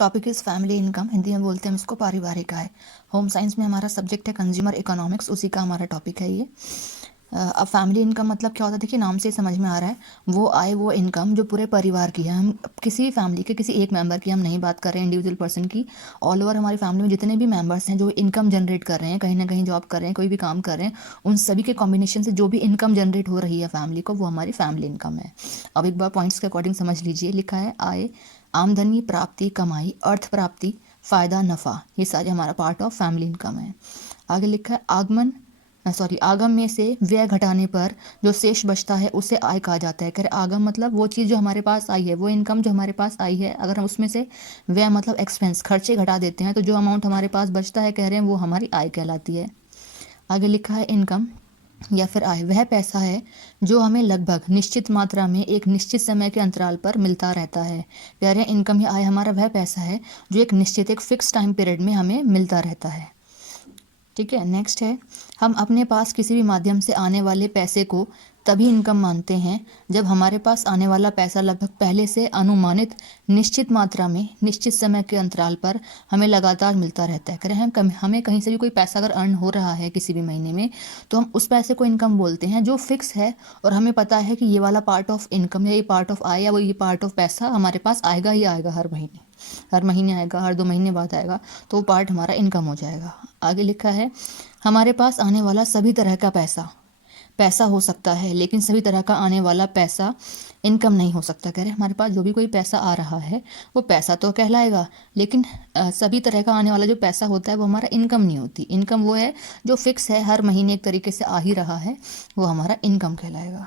Topic is family income, Hindi में बोलते हैं हम इसको पारिवारिक आय। होम साइंस में हमारा सब्जेक्ट है कंज्यूमर इकोनॉमिक्स, उसी का हमारा टॉपिक है ये। अब फैमिली इनकम मतलब क्या होता है, देखिए नाम से समझ में आ रहा है, वो आय वो इनकम जो पूरे परिवार की है। हम किसी भी फैमिली के किसी एक मेंबर की हम नहीं बात कर रहे हैं, इंडिविजुअल पर्सन की। ऑल ओवर हमारी फैमिली में जितने भी मेंबर्स हैं जो इनकम जनरेट कर रहे हैं, कहीं ना कहीं जॉब कर रहे हैं, कोई भी काम कर रहे हैं, उन सभी के कॉम्बिनेशन से जो भी इनकम जनरेट हो रही है फैमिली को, वो हमारी फैमिली इनकम है। अब एक बार पॉइंट्स के अकॉर्डिंग समझ लीजिए। लिखा है आय, आमदनी, प्राप्ति, कमाई, अर्थ प्राप्ति, फायदा, नफा, ये सारे हमारा पार्ट ऑफ फैमिली इनकम है। आगे लिखा है आगम में से व्यय घटाने पर जो शेष बचता है उसे आय कहा जाता है। कह रहे आगम मतलब वो चीज़ जो हमारे पास आई है, वो इनकम जो हमारे पास आई है, अगर हम उसमें से व्यय मतलब एक्सपेंस, खर्चे घटा देते हैं, तो जो अमाउंट हमारे पास बचता है, कह रहे हैं वो हमारी आय कहलाती है। आगे लिखा है इनकम या फिर आय वह पैसा है जो हमें लगभग निश्चित मात्रा में एक निश्चित समय के अंतराल पर मिलता रहता है। कह रहे हैं इनकम या आय हमारा वह पैसा है जो एक निश्चित एक फिक्स टाइम पीरियड में हमें मिलता रहता है। ठीक है, नेक्स्ट है, हम अपने पास किसी भी माध्यम से आने वाले पैसे को तभी इनकम मानते हैं जब हमारे पास आने वाला पैसा लगभग पहले से अनुमानित निश्चित मात्रा में निश्चित समय के अंतराल पर हमें लगातार मिलता रहता है। करें हमें कहीं से भी कोई पैसा अगर अर्न हो रहा है किसी भी महीने में, तो हम उस पैसे को इनकम बोलते हैं जो फिक्स है, और हमें पता है कि ये वाला पार्ट ऑफ इनकम या ये पार्ट ऑफ आय या वो ये पार्ट ऑफ पैसा हमारे पास आएगा ही आएगा, हर महीने आएगा, हर 2 महीने बाद आएगा, तो वो पार्ट हमारा इनकम हो जाएगा। आगे लिखा है हमारे पास आने वाला सभी तरह का पैसा हो सकता है, लेकिन सभी तरह का आने वाला पैसा इनकम नहीं हो सकता। कह रहे हमारे पास जो भी कोई पैसा आ रहा है वो पैसा तो कहलाएगा, लेकिन सभी तरह का आने वाला जो पैसा होता है वो हमारा इनकम नहीं होती। इनकम वो है जो फिक्स है, हर महीने एक तरीके से आ ही रहा है, वो हमारा इनकम कहलाएगा।